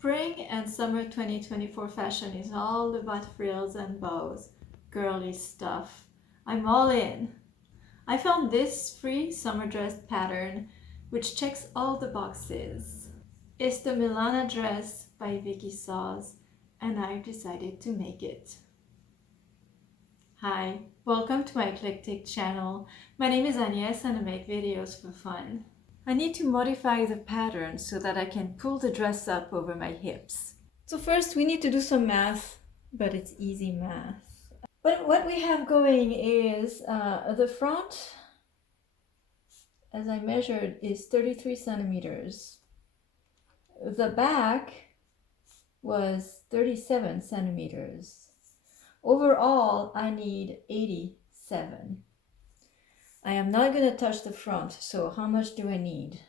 Spring and summer 2024 fashion is all about frills and bows, girly stuff. I'm all in. I found this free summer dress pattern which checks all the boxes. It's the Milana dress by Vikisews and I've decided to make it. Hi, welcome to my eclectic channel. My name is Agnes and I make videos for fun. I need to modify the pattern so that I can pull the dress up over my hips. So first we need to do some math, but it's easy math. But what we have going is the front, as I measured, is 33 centimeters. The back was 37 centimeters. Overall, I need 87. I am not going to touch the front, so how much do I need?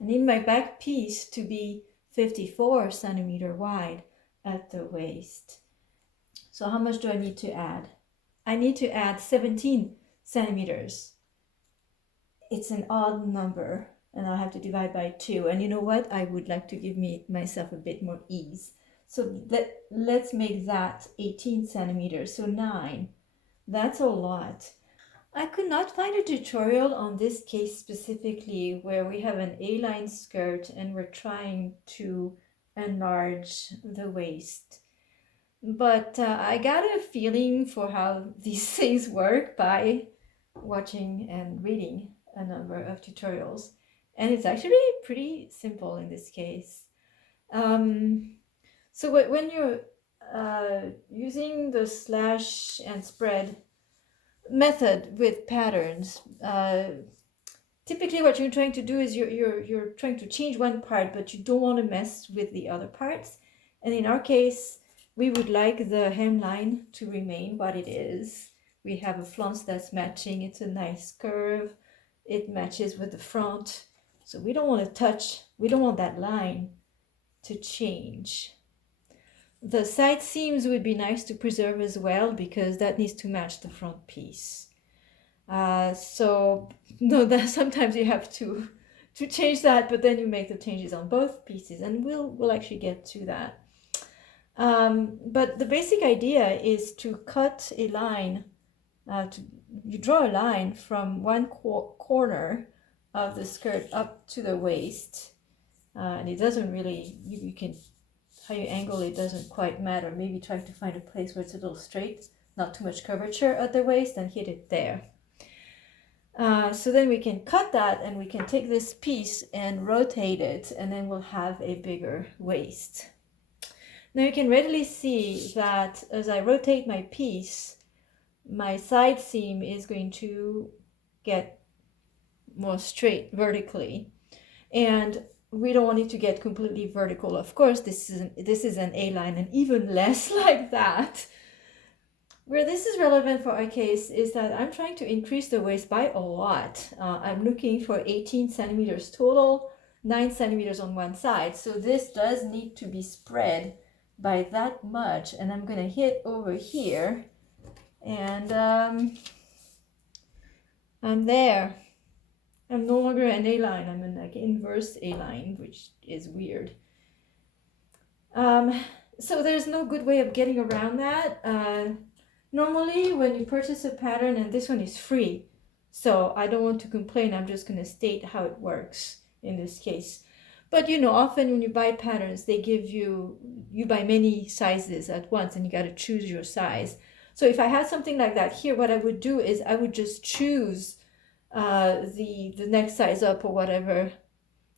I need my back piece to be 54 centimeter wide at the waist. So how much do I need to add? I need to add 17 centimeters. It's an odd number and I'll have to divide by 2. And you know what? I would like to give myself a bit more ease. So let's make that 18 centimeters, so 9. That's a lot. I could not find a tutorial on this case specifically where we have an A-line skirt and we're trying to enlarge the waist. But I got a feeling for how these things work by watching and reading a number of tutorials. And it's actually pretty simple in this case. So when you're using the slash and spread method with patterns, typically what you're trying to do is you're trying to change one part, but you don't want to mess with the other parts. And in our case, we would like the hemline to remain what it is. We have a flounce that's matching. It's a nice curve. It matches with the front. So we don't want to touch, we don't want that line to change. The side seams would be nice to preserve as well because that needs to match the front piece. So no, that sometimes you have to change that, but then you make the changes on both pieces, and we'll actually get to that. But the basic idea is to cut a line. You draw a line from one corner of the skirt up to the waist, and it doesn't really, you can, how you angle it doesn't quite matter. Maybe try to find a place where it's a little straight, not too much curvature at the waist, and hit it there. So then we can cut that and we can take this piece and rotate it, and then we'll have a bigger waist. Now you can readily see that as I rotate my piece, my side seam is going to get more straight vertically, and we don't want it to get completely vertical. Of course, this is an A-line, and even less like that. Where this is relevant for our case is that I'm trying to increase the waist by a lot. I'm looking for 18 centimeters total, 9 centimeters on one side. So this does need to be spread by that much, and I'm going to hit over here, and I'm there. I'm no longer an A-line, I'm an like inverse A-line, which is weird. So there's no good way of getting around that. Normally when you purchase a pattern, and this one is free, so I don't want to complain, I'm just going to state how it works in this case. But you know, often when you buy patterns, they give you buy many sizes at once and you got to choose your size. So if I had something like that here, what I would do is I would just choose the next size up or whatever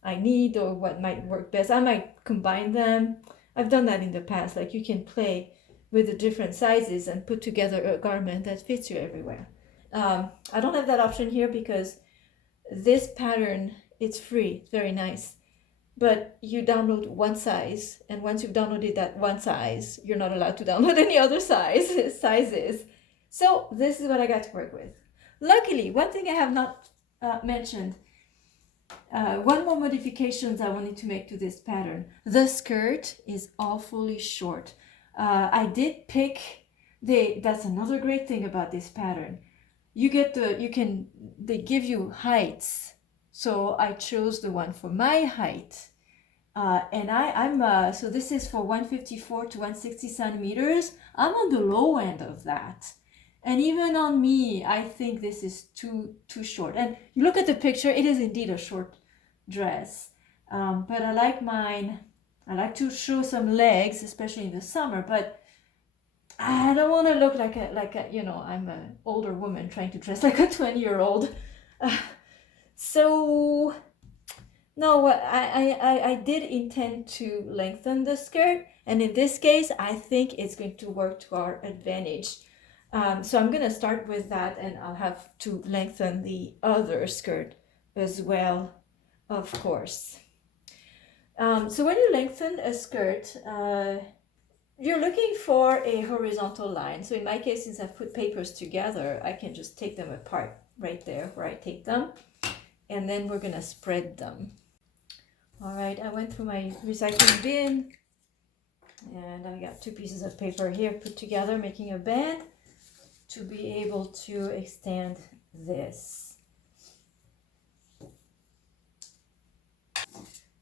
I need or what might work best. I might combine them. I've done that in the past. Like you can play with the different sizes and put together a garment that fits you everywhere. I don't have that option here because this pattern, it's free, it's very nice. But you download one size, and once you've downloaded that one size, you're not allowed to download any other sizes. So this is what I got to work with. Luckily, one thing I have not mentioned, one more modifications I wanted to make to this pattern. The skirt is awfully short. I did pick that's another great thing about this pattern. They give you heights So I chose the one for my height. And so this is for 154 to 160 centimeters. I'm on the low end of that. And even on me, I think this is too short. And you look at the picture, it is indeed a short dress. But I like mine. I like to show some legs, especially in the summer, but I don't want to look like I'm an older woman trying to dress like a 20-year-old. So no, I did intend to lengthen the skirt, and in this case, I think it's going to work to our advantage. So I'm going to start with that, and I'll have to lengthen the other skirt as well, of course. So when you lengthen a skirt, you're looking for a horizontal line. So in my case, since I've put papers together, I can just take them apart right there where I take them, and then we're going to spread them. All right, I went through my recycling bin, and I got 2 pieces of paper here put together, making a band to be able to extend this.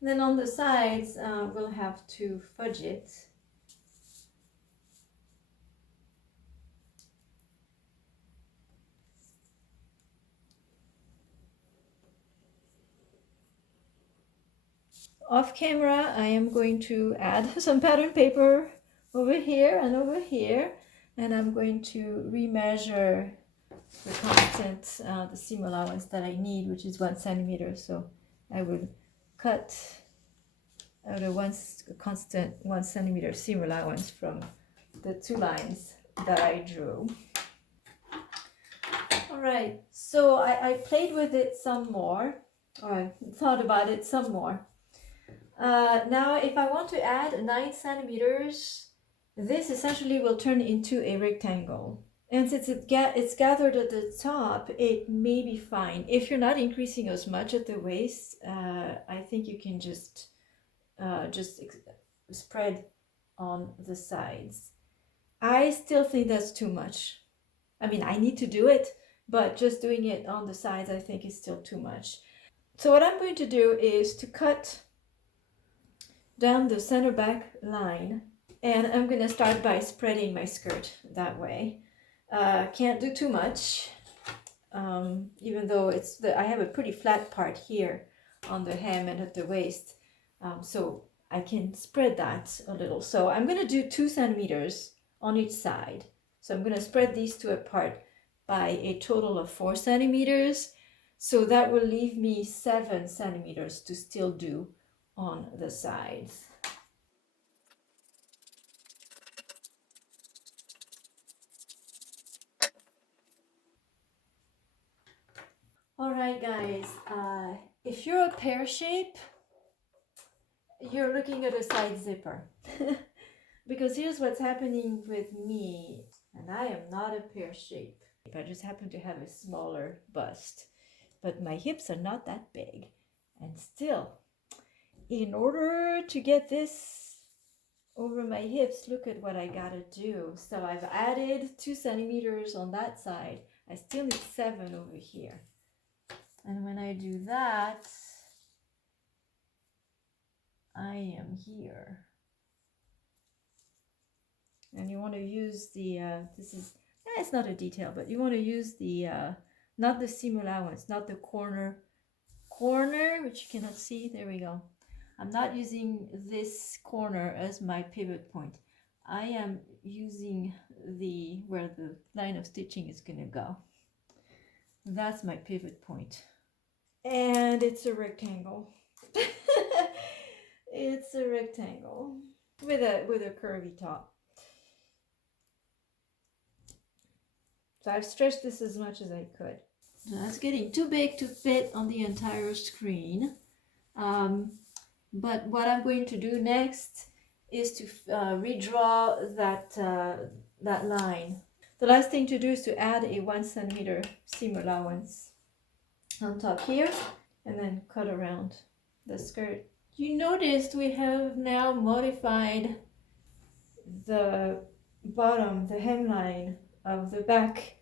Then on the sides, we'll have to fudge it. Off camera, I am going to add some pattern paper over here and over here, and I'm going to remeasure the constant, the seam allowance that I need, which is 1 centimeter. So I will cut out a constant 1 centimeter seam allowance from the 2 lines that I drew. All right, so I played with it some more, or I thought about it some more. Now, if I want to add 9 centimeters, this essentially will turn into a rectangle. And since it's gathered at the top, it may be fine. If you're not increasing as much at the waist, I think you can just spread on the sides. I still think that's too much. I mean, I need to do it, but just doing it on the sides, I think is still too much. So what I'm going to do is to cut down the center back line, and I'm going to start by spreading my skirt that way. Can't do too much, even though I have a pretty flat part here on the hem and at the waist, so I can spread that a little. So I'm going to do 2 centimeters on each side. So I'm going to spread these 2 apart by a total of 4 centimeters. So that will leave me 7 centimeters to still do on the sides. All right, guys, if you're a pear shape, you're looking at a side zipper. Because here's what's happening with me, and I am not a pear shape. I just happen to have a smaller bust, but my hips are not that big. And still, in order to get this over my hips, look at what I gotta do. So I've added 2 centimeters on that side. I still need 7 over here. And when I do that, I am here. And you want to use the, it's not a detail, but you want to use the, not the seam allowance, not the corner, which you cannot see. There we go. I'm not using this corner as my pivot point. I am using where the line of stitching is going to go. That's my pivot point. And it's a rectangle. It's a rectangle with a curvy top. So I've stretched this as much as I could. So that's getting too big to fit on the entire screen. But what I'm going to do next is to redraw that line. The last thing to do is to add a 1 centimeter seam allowance on top here, and then cut around the skirt. You noticed we have now modified the bottom, the hemline of the back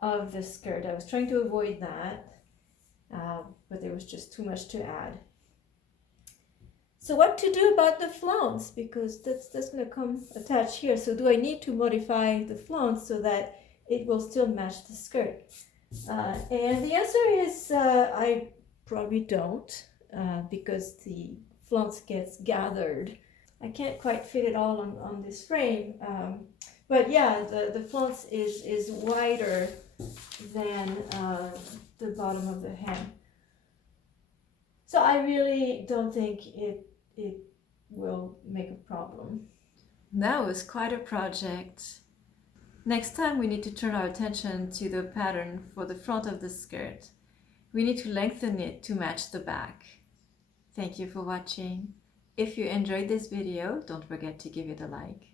of the skirt. I was trying to avoid that. but there was just too much to add. So what to do about the flounce, because that's going to come attached here. So do I need to modify the flounce so that it will still match the skirt? And the answer is I probably don't, because the flounce gets gathered. I can't quite fit it all on this frame, but yeah, the flounce is wider than the bottom of the hem. So I really don't think it will make a problem. That was quite a project. Next time we need to turn our attention to the pattern for the front of the skirt. We need to lengthen it to match the back. Thank you for watching. If you enjoyed this video, don't forget to give it a like.